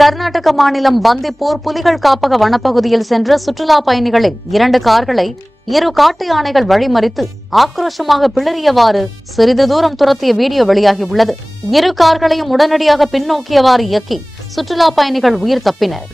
கர்நாடக மாநிலம் பந்திப்பூர் புலிகள் காப்பக வனப்பகுதியில் சென்ற சுற்றுலா பயணிகளின் 2 கார்களை 2 காட்டு யானைகள் வழிமறித்து ஆக்ரோஷமாக பிளறியவாறு சிறிது தூரம் துரத்திய வீடியோ வெளியாகியுள்ளது. 2 கார்களையும் உடனடியாக பின்னோக்கியவாறு இயக்கி சுற்றுலா பயணிகள் உயிர் தப்பினர்.